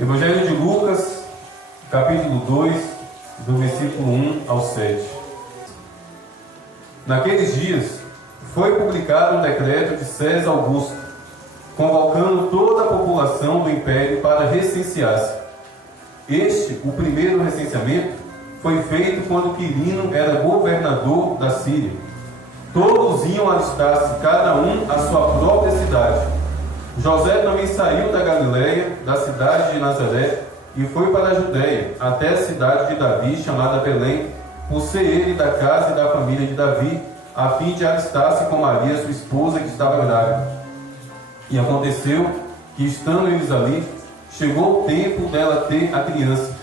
Evangelho de Lucas, capítulo 2, do versículo 1 ao 7. Naqueles dias, foi publicado um decreto de César Augusto, convocando toda a população do império para recensear-se. O primeiro recenseamento, foi feito quando Quirino era governador da Síria. Todos iam alistar-se, cada um à sua própria cidade. José também saiu da Galiléia, da cidade de Nazaré, e foi para a Judéia, até a cidade de Davi, chamada Belém, por ser ele da casa e da família de Davi, a fim de alistar-se com Maria, sua esposa, que estava grávida. E aconteceu que, estando eles ali, chegou o tempo dela ter a criança.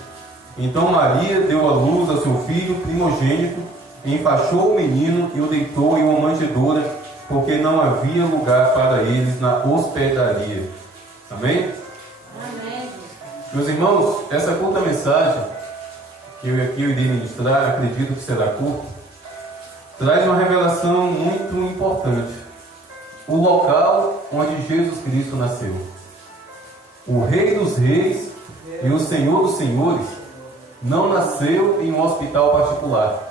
Então Maria deu à luz a seu filho primogênito, enfaixou o menino e o deitou em uma manjedoura, porque não havia lugar para eles na hospedaria. Amém? Amém. Meus irmãos, essa curta mensagem que eu aqui irei ministrar, acredito que será curta, traz uma revelação muito importante. O local onde Jesus Cristo nasceu. O Rei dos Reis e o Senhor dos Senhores não nasceu em um hospital particular.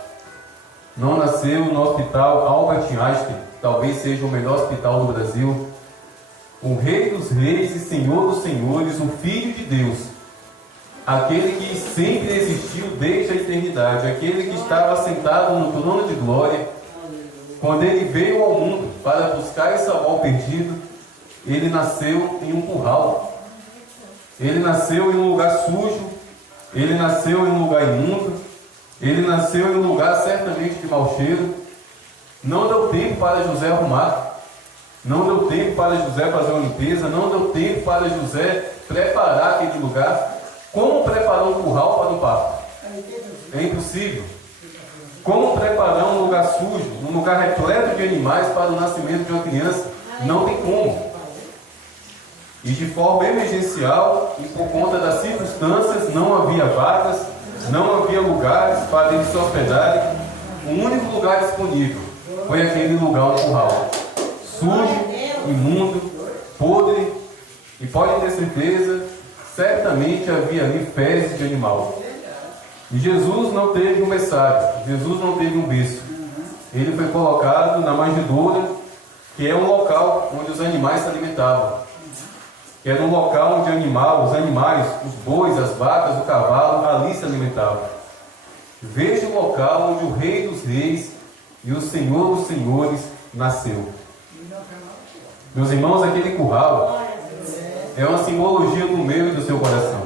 Não nasceu no Hospital Albert Einstein, talvez seja o melhor hospital do Brasil. O Rei dos Reis e Senhor dos Senhores, o Filho de Deus, aquele que sempre existiu desde a eternidade, aquele que estava sentado no trono de glória, quando ele veio ao mundo para buscar e salvar o perdido, ele nasceu em um curral. Ele nasceu em um lugar sujo, ele nasceu em um lugar imundo, ele nasceu em um lugar certamente de mau cheiro. Não deu tempo para José arrumar, não deu tempo para José fazer uma limpeza, não deu tempo para José preparar aquele lugar. Como preparar um curral para o parto? É impossível. Como preparar um lugar sujo, um lugar repleto de animais para o nascimento de uma criança? Não tem como. E de forma emergencial, e por conta das circunstâncias, não havia vagas, não havia lugares para eles se hospedarem. O único lugar disponível foi aquele lugar, um curral. Sujo, imundo, podre, e pode ter certeza, certamente havia ali fezes de animal. E Jesus não teve um berçário, Jesus não teve um berço. Ele foi colocado na manjedoura, que é um local onde os animais se alimentavam. Que era um local onde os animais, os bois, as vacas, o cavalo, ali se alimentavam. Veja o local onde o Rei dos Reis e o Senhor dos Senhores nasceu. Meus irmãos, aquele curral é uma simbologia do meu e do seu coração.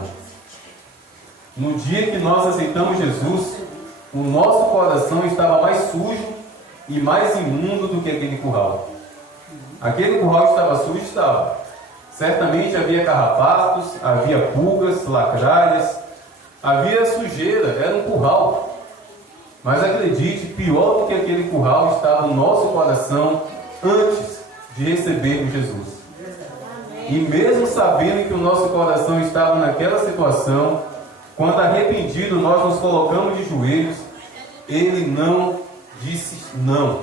No dia que nós aceitamos Jesus, o nosso coração estava mais sujo e mais imundo do que aquele curral. Aquele curral estava sujo? Estava. Certamente havia carrapatos, havia pulgas, lacraias, havia sujeira, era um curral. Mas acredite, pior do que aquele curral estava o nosso coração antes de recebermos Jesus. E mesmo sabendo que o nosso coração estava naquela situação, quando arrependido nós nos colocamos de joelhos, Ele não disse não.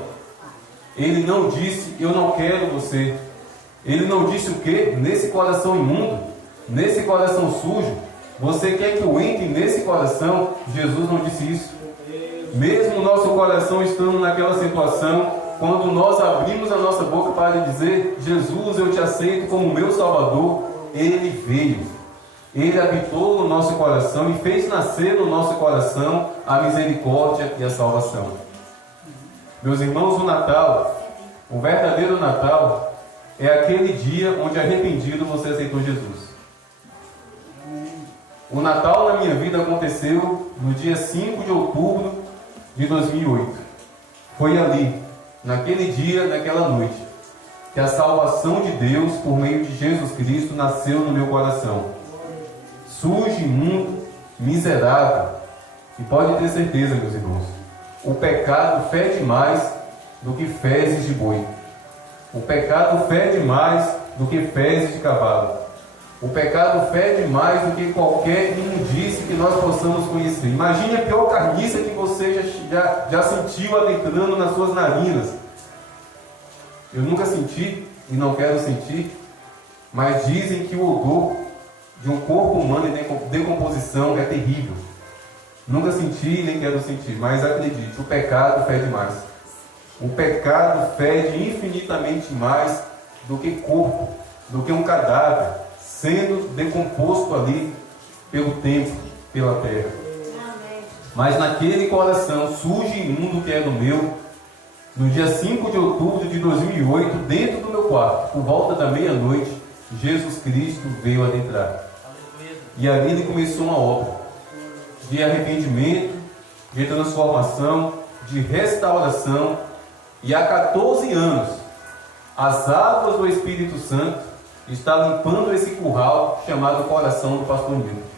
Ele não disse, eu não quero você. Ele não disse o quê? Nesse coração imundo, nesse coração sujo, você quer que eu entre nesse coração? Jesus não disse isso. Mesmo o nosso coração estando naquela situação, quando nós abrimos a nossa boca para dizer, Jesus, eu te aceito como meu Salvador, Ele veio. Ele habitou no nosso coração e fez nascer no nosso coração a misericórdia e a salvação. Meus irmãos, o Natal, o verdadeiro Natal, é aquele dia onde arrependido você aceitou Jesus. O Natal na minha vida aconteceu no dia 5 de outubro de 2008. Foi ali, naquele dia, naquela noite, que a salvação de Deus por meio de Jesus Cristo nasceu no meu coração. Sujo, imundo, miserável. E pode ter certeza, meus irmãos, o pecado fede mais do que fezes de boi. O pecado fede mais do que fezes de cavalo. O pecado fede mais do que qualquer imundície que nós possamos conhecer. Imagine a pior carniça que você já sentiu adentrando nas suas narinas. Eu nunca senti e não quero sentir, mas dizem que o odor de um corpo humano em decomposição é terrível. Nunca senti nem quero sentir, mas acredite, o pecado fede mais. O pecado fede infinitamente mais do que corpo, do que um cadáver, sendo decomposto ali pelo tempo, pela terra. Mas naquele coração sujo e imundo que é do meu, no dia 5 de outubro de 2008, dentro do meu quarto, por volta da meia-noite, Jesus Cristo veio adentrar. E ali ele começou uma obra de arrependimento, de transformação, de restauração. E há 14 anos, as águas do Espírito Santo estão limpando esse curral chamado coração do pastor Nilton.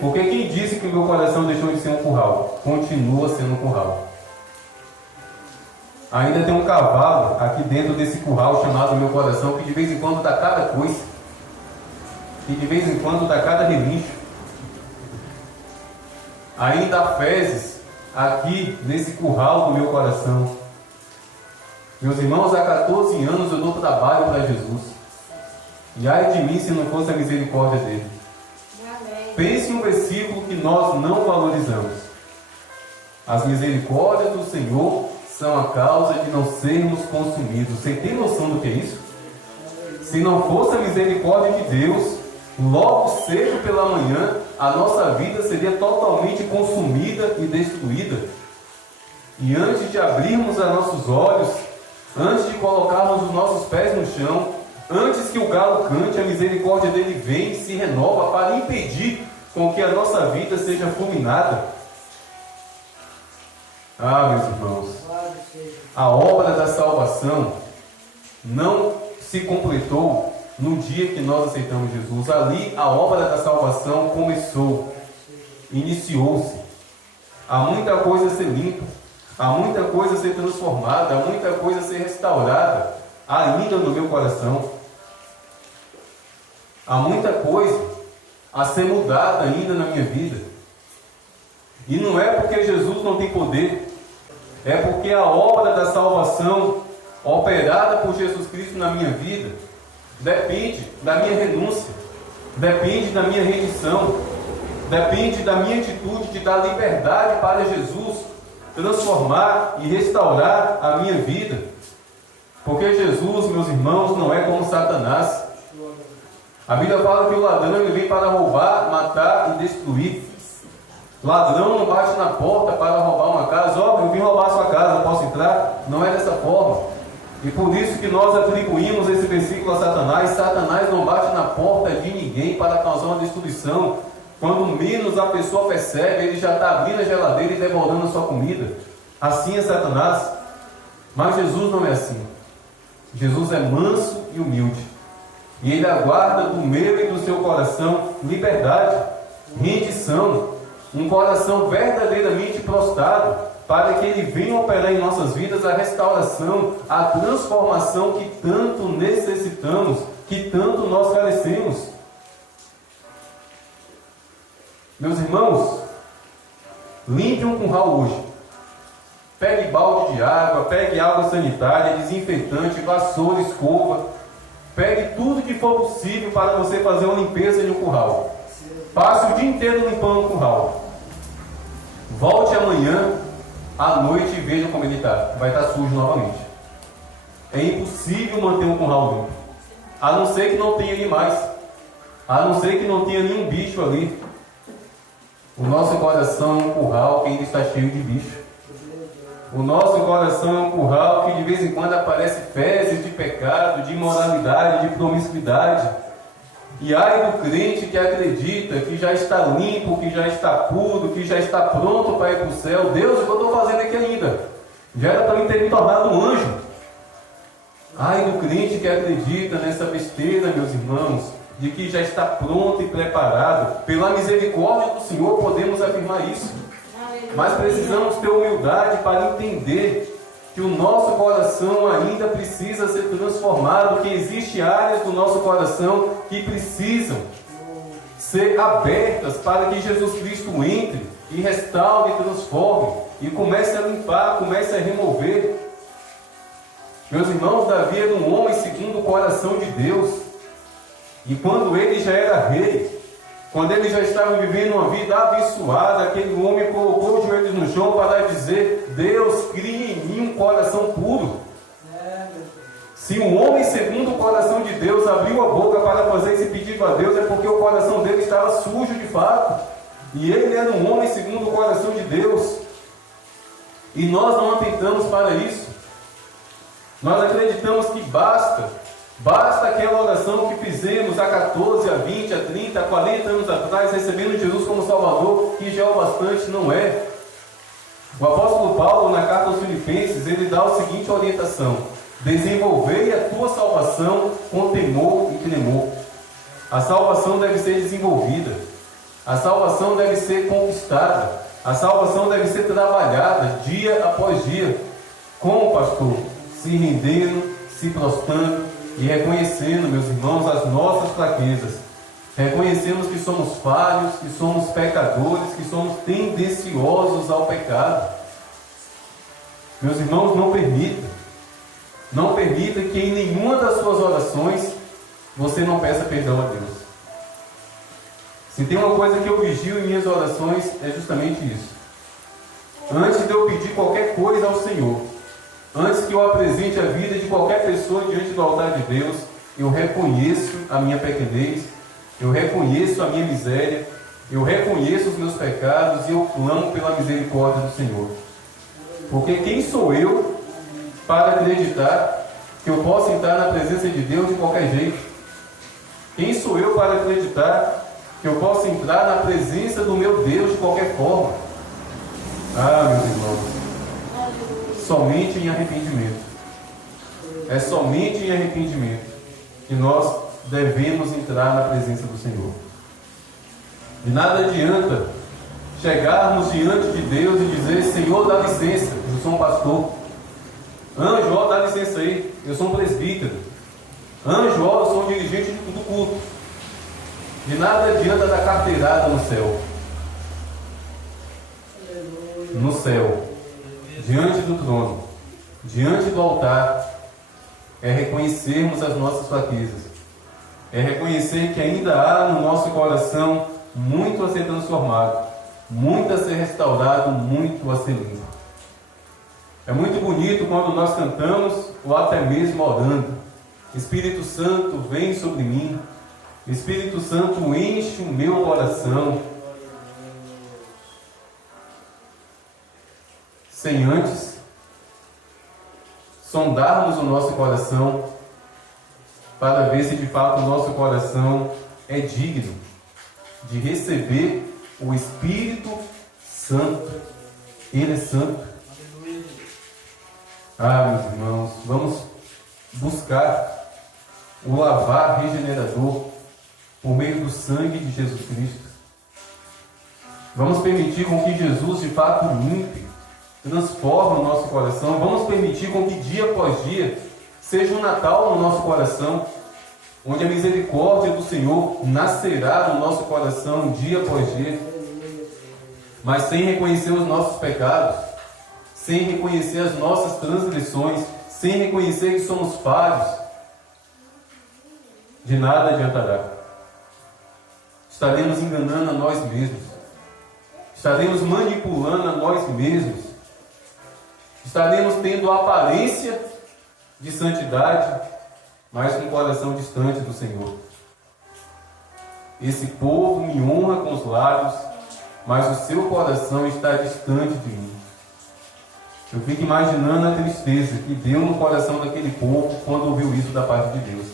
Porque quem disse que o meu coração deixou de ser um curral? Continua sendo um curral. Ainda tem um cavalo aqui dentro desse curral chamado meu coração, que de vez em quando dá cada coisa, que de vez em quando dá cada relincho. Ainda há fezes aqui nesse curral do meu coração. Meus irmãos, há 14 anos eu dou trabalho para Jesus. E ai de mim se não fosse a misericórdia dele. Pense em um versículo que nós não valorizamos. As misericórdias do Senhor são a causa de não sermos consumidos. Você tem noção do que é isso? Se não fosse a misericórdia de Deus, logo cedo pela manhã, a nossa vida seria totalmente consumida e destruída. E antes de abrirmos os nossos olhos, antes de colocarmos os nossos pés no chão, antes que o galo cante, a misericórdia dele vem e se renova para impedir com que a nossa vida seja fulminada. Ah, meus irmãos, a obra da salvação não se completou no dia que nós aceitamos Jesus. Ali a obra da salvação começou, iniciou-se. Há muita coisa a ser limpa, há muita coisa a ser transformada, há muita coisa a ser restaurada ainda no meu coração. Há muita coisa a ser mudada ainda na minha vida. E não é porque Jesus não tem poder, é porque a obra da salvação operada por Jesus Cristo na minha vida depende da minha renúncia, depende da minha rendição, depende da minha atitude de dar liberdade para Jesus transformar e restaurar a minha vida. Porque Jesus, meus irmãos, não é como Satanás. A Bíblia fala que o ladrão ele vem para roubar, matar e destruir. Ladrão não bate na porta para roubar uma casa. Ó, eu vim roubar a sua casa, posso entrar? Não é dessa forma. E por isso que nós atribuímos esse versículo a Satanás. Satanás não bate na porta de ninguém para causar uma destruição. Quando menos a pessoa percebe, ele já está abrindo a geladeira e devorando a sua comida. Assim é Satanás. Mas Jesus não é assim. Jesus é manso e humilde. E Ele aguarda do meu e do seu coração liberdade, rendição, um coração verdadeiramente prostrado, para que Ele venha operar em nossas vidas a restauração, a transformação que tanto necessitamos, que tanto nós carecemos. Meus irmãos, limpe um curral hoje. Pegue balde de água, pegue água sanitária, desinfetante, vassoura, escova. Pegue tudo que for possível para você fazer uma limpeza de um curral. Passe o dia inteiro limpando o curral. Volte amanhã à noite e veja como ele está. Vai estar sujo novamente. É impossível manter um curral limpo. A não ser que não tenha animais. A não ser que não tenha nenhum bicho ali. O nosso coração é um curral que ainda está cheio de bicho. O nosso coração é um curral que de vez em quando aparece fezes de pecado, de imoralidade, de promiscuidade. E ai do crente que acredita que já está limpo, que já está puro, que já está pronto para ir para o céu. Deus, o que eu estou fazendo aqui ainda? Já era para mim ter me tornado um anjo. Ai do crente que acredita nessa besteira, meus irmãos, de que já está pronto e preparado. Pela misericórdia do Senhor podemos afirmar isso. Mas precisamos ter humildade para entender que o nosso coração ainda precisa ser transformado, que existem áreas do nosso coração que precisam ser abertas para que Jesus Cristo entre e restaure e transforme e comece a limpar, comece a remover. Meus irmãos, Davi era um homem segundo o coração de Deus. E quando ele já era rei, quando ele já estava vivendo uma vida abençoada, aquele homem colocou os joelhos no chão para dizer: Deus, cria em mim um coração puro. Se um homem segundo o coração de Deus abriu a boca para fazer esse pedido a Deus, é porque o coração dele estava sujo de fato. E ele era um homem segundo o coração de Deus. E nós não atentamos para isso. Nós acreditamos que basta aquela oração que fizemos há 14, há 20, há 30, há 40 anos atrás, recebendo Jesus como Salvador, que já é o bastante. Não é. O apóstolo Paulo, na carta aos Filipenses, ele dá a seguinte orientação: desenvolvei a tua salvação com temor e tremor. A salvação deve ser desenvolvida. A salvação deve ser conquistada. A salvação deve ser trabalhada dia após dia. Como, pastor? Se rendendo, se prostrando e reconhecendo, meus irmãos, as nossas fraquezas. Reconhecemos que somos falhos, que somos pecadores, que somos tendenciosos ao pecado. Meus irmãos, não permita que em nenhuma das suas orações você não peça perdão a Deus. Se tem uma coisa que eu vigio em minhas orações, é justamente isso. Antes de eu pedir qualquer coisa ao Senhor, antes que eu apresente a vida de qualquer pessoa diante do altar de Deus, eu reconheço a minha pequenez, eu reconheço a minha miséria, eu reconheço os meus pecados e eu clamo pela misericórdia do Senhor. Porque quem sou eu para acreditar que eu posso entrar na presença de Deus de qualquer jeito? Quem sou eu para acreditar que eu posso entrar na presença do meu Deus de qualquer forma? Ah, meus irmãos, somente em arrependimento. É somente em arrependimento que nós devemos entrar na presença do Senhor. De nada adianta chegarmos diante de Deus e dizer: Senhor, dá licença, eu sou um pastor. Anjo, ó, dá licença aí, eu sou um presbítero. Anjo, ó, eu sou um dirigente do culto. De nada adianta dar carteirada no céu. No céu, diante do trono, diante do altar, é reconhecermos as nossas fraquezas. É reconhecer que ainda há no nosso coração muito a ser transformado, muito a ser restaurado, muito a ser limpo. É muito bonito quando nós cantamos ou até mesmo orando: Espírito Santo, vem sobre mim. Espírito Santo, enche o meu coração. Sem antes sondarmos o nosso coração para ver se de fato o nosso coração é digno de receber o Espírito Santo. Ele é santo. Ah, meus irmãos, vamos buscar o lavar regenerador por meio do sangue de Jesus Cristo. Vamos permitir com que Jesus de fato limpe, transforme o nosso coração. Vamos permitir com que dia após dia seja um Natal no nosso coração, onde a misericórdia do Senhor nascerá no nosso coração dia após dia, mas sem reconhecer os nossos pecados, sem reconhecer as nossas transgressões, sem reconhecer que somos falhos, de nada adiantará. Estaremos enganando a nós mesmos, estaremos manipulando a nós mesmos, estaremos tendo a aparência de santidade, mas com o coração distante do Senhor. Esse povo me honra com os lábios, mas o seu coração está distante de mim. Eu fico imaginando a tristeza que deu no coração daquele povo quando ouviu isso da parte de Deus.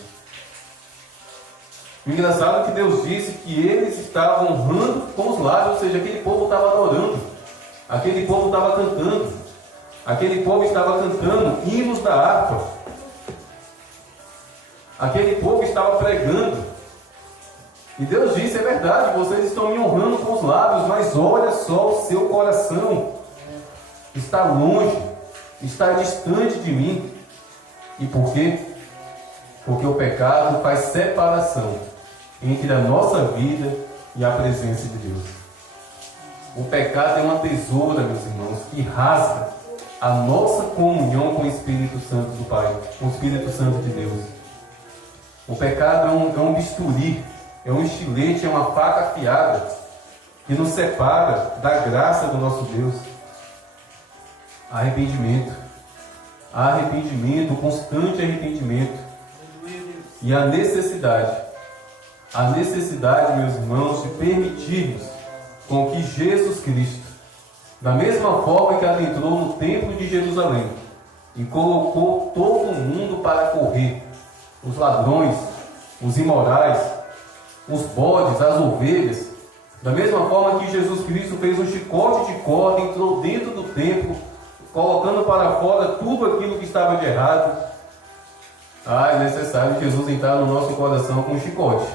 O engraçado é que Deus disse que eles estavam honrando com os lábios, ou seja, aquele povo estava adorando, aquele povo estava cantando, aquele povo estava cantando hinos da harpa, aquele povo estava pregando. E Deus disse: é verdade, vocês estão me honrando com os lábios, mas olha só, o seu coração está longe, está distante de mim. E por quê? Porque o pecado faz separação entre a nossa vida e a presença de Deus. O pecado é uma tesoura, meus irmãos, que rasga a nossa comunhão com o Espírito Santo do Pai, com o Espírito Santo de Deus. O pecado é um bisturi, é um estilete, é uma faca afiada que nos separa da graça do nosso Deus. Arrependimento. Arrependimento, constante arrependimento. E a necessidade, meus irmãos, de permitirmos com que Jesus Cristo, da mesma forma que adentrou no templo de Jerusalém e colocou todo mundo para correr, os ladrões, os imorais, os bodes, as ovelhas, da mesma forma que Jesus Cristo fez um chicote de corda, entrou dentro do templo, colocando para fora tudo aquilo que estava de errado. É necessário Jesus entrar no nosso coração com um chicote.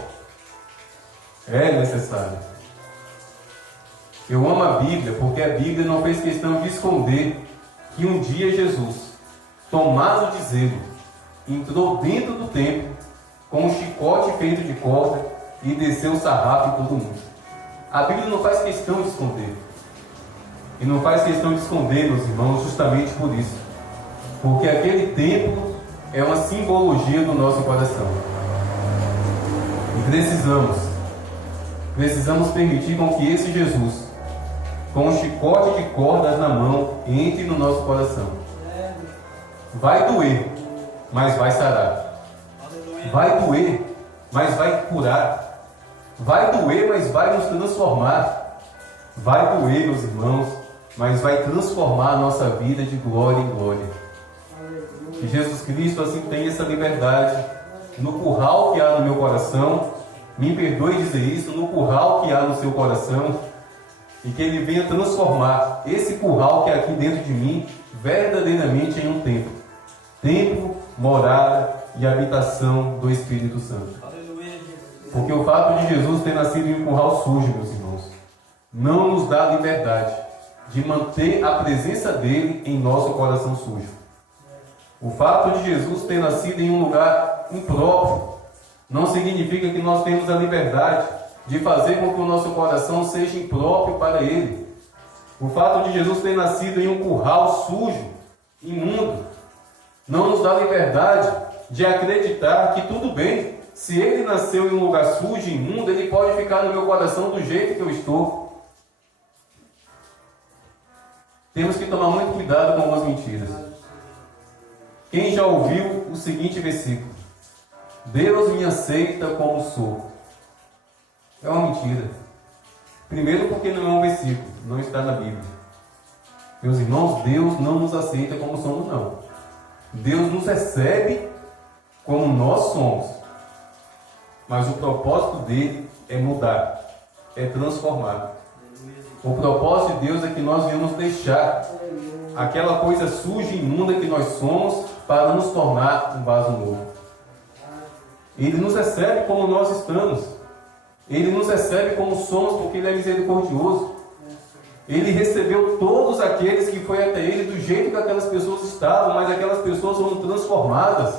É necessário. Eu amo a Bíblia porque a Bíblia não fez questão de esconder que um dia Jesus, tomado de zelo, entrou dentro do templo com um chicote feito de corda e desceu o sarrafo em todo mundo. A Bíblia não faz questão de esconder. E não faz questão de esconder, meus irmãos, justamente por isso. Porque aquele templo é uma simbologia do nosso coração. E precisamos permitir com que esse Jesus, com um chicote de cordas na mão, entre no nosso coração. Vai doer, mas vai sarar. Vai doer, mas vai curar. Vai doer, mas vai nos transformar. Vai doer, meus irmãos, mas vai transformar a nossa vida de glória em glória. Que Jesus Cristo assim tenha essa liberdade no curral que há no meu coração. Me perdoe dizer isso, no curral que há no seu coração, e que Ele venha transformar esse curral que é aqui dentro de mim verdadeiramente em um templo, morada e habitação do Espírito Santo. Porque o fato de Jesus ter nascido em um curral sujo, meus irmãos, não nos dá liberdade de manter a presença dele em nosso coração sujo. O fato de Jesus ter nascido em um lugar impróprio não significa que nós temos a liberdade de fazer com que o nosso coração seja impróprio para Ele. O fato de Jesus ter nascido em um curral sujo, imundo, não nos dá liberdade de acreditar que tudo bem, se Ele nasceu em um lugar sujo e imundo, Ele pode ficar no meu coração do jeito que eu estou. Temos que tomar muito cuidado com algumas mentiras. Quem já ouviu o seguinte versículo? Deus me aceita como sou. É uma mentira. Primeiro porque não é um versículo, não está na Bíblia. Meus irmãos, Deus não nos aceita como somos, não. Deus nos recebe como nós somos. Mas o propósito dele é mudar, é transformar. O propósito de Deus é que nós venhamos deixar aquela coisa suja e imunda que nós somos para nos tornar um vaso novo. Ele nos recebe como nós estamos. Ele nos recebe como somos porque Ele é misericordioso. Ele recebeu todos aqueles que foi até Ele do jeito que aquelas pessoas estavam, mas aquelas pessoas foram transformadas.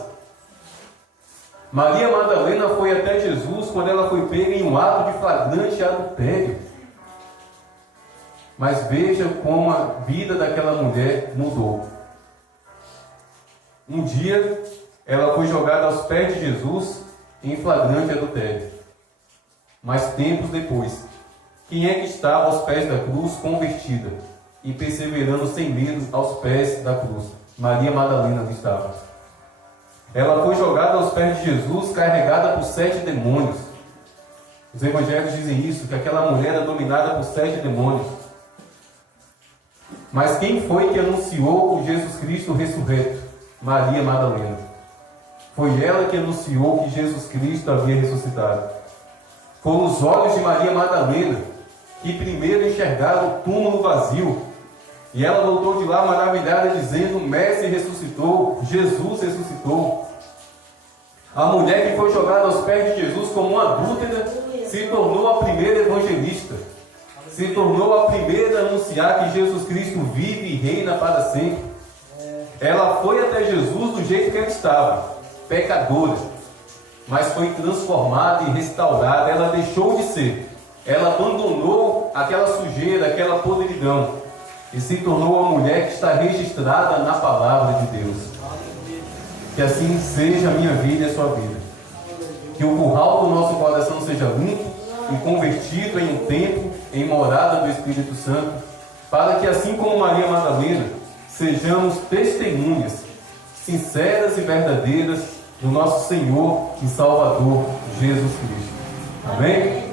Maria Madalena foi até Jesus quando ela foi pega em um ato de flagrante adultério. Mas veja como a vida daquela mulher mudou. Um dia, ela foi jogada aos pés de Jesus em flagrante adultério. Mas tempos depois, quem é que estava aos pés da cruz convertida e perseverando sem medo aos pés da cruz? Maria Madalena estava. Ela foi jogada aos pés de Jesus carregada por 7 demônios. Os evangelhos dizem isso, que aquela mulher era dominada por 7 demônios. Mas quem foi que anunciou o Jesus Cristo ressurreto? Maria Madalena. Foi ela que anunciou que Jesus Cristo havia ressuscitado. Foram os olhos de Maria Madalena que primeiro enxergaram o túmulo vazio. E ela voltou de lá maravilhada, dizendo: o Mestre ressuscitou, Jesus ressuscitou. A mulher que foi jogada aos pés de Jesus como uma adúltera se tornou a primeira evangelista. Se tornou a primeira a anunciar que Jesus Cristo vive e reina para sempre. Ela foi até Jesus do jeito que ela estava, pecadora, mas foi transformada e restaurada. Ela deixou de ser, ela abandonou aquela sujeira, aquela podridão, e se tornou uma mulher que está registrada na palavra de Deus. Que assim seja a minha vida e a sua vida. Que o curral do nosso coração seja limpo e convertido em um templo, em morada do Espírito Santo, para que, assim como Maria Madalena, sejamos testemunhas sinceras e verdadeiras do nosso Senhor e Salvador Jesus Cristo. Amém?